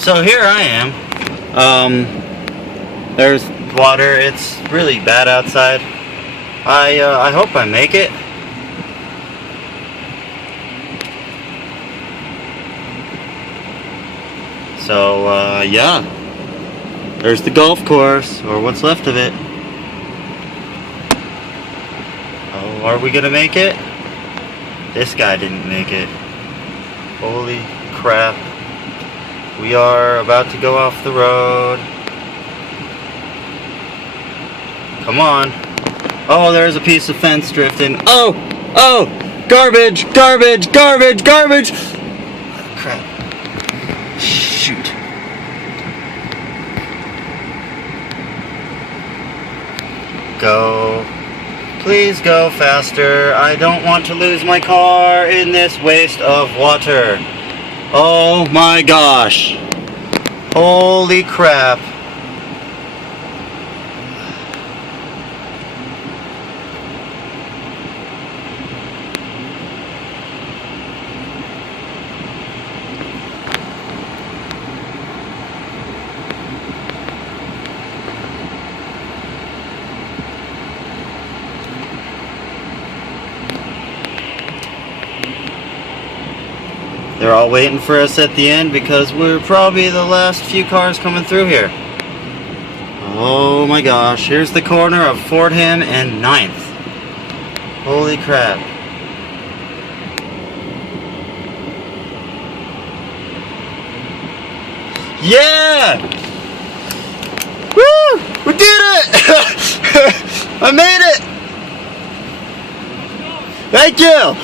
So here I am. There's water. It's really bad outside. I hope I make it. So yeah. There's the golf course, or what's left of it. Oh, are we gonna make it? This guy didn't make it. Holy crap. We are about to go off the road. Come on. Oh, there's a piece of fence drifting. Oh! Oh! Garbage! Garbage! Garbage! Garbage! Crap. Shoot. Go. Please go faster. I don't want to lose my car in this waste of water. Oh my gosh. Holy crap. They're all waiting for us at the end because we're probably the last few cars coming through here. Oh my gosh, here's the corner of Fordham and 9th. Holy crap. Yeah! Woo! We did it! I made it! Thank you!